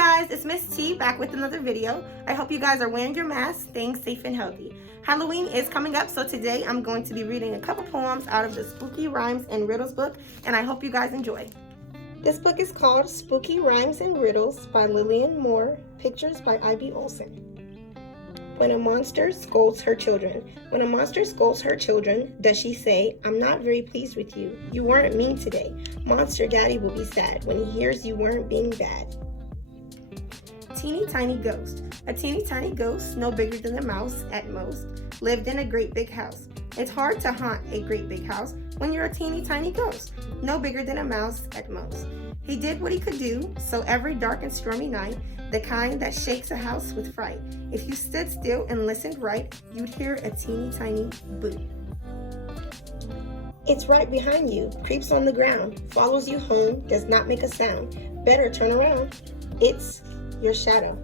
guys, it's Miss T back with another video. I hope you guys are wearing your masks, staying safe and healthy. Halloween is coming up, so today I'm going to be reading a couple poems out of the Spooky Rhymes and Riddles book, and I hope you guys enjoy. This book is called Spooky Rhymes and Riddles by Lilian Moore, pictures by IB Ohlsson. When a monster scolds her children. When a monster scolds her children, does she say, "I'm not very pleased with you. You weren't mean today." Monster Daddy will be sad when he hears you weren't being bad. Teeny tiny ghost. A teeny tiny ghost, no bigger than a mouse at most, lived in a great big house. It's hard to haunt a great big house when you're a teeny tiny ghost, no bigger than a mouse at most. He did what he could do, so every dark and stormy night, the kind that shakes a house with fright, if you stood still and listened right, you'd hear a teeny tiny boo. It's right behind you, creeps on the ground, follows you home, does not make a sound. Better turn around. It's your shadow.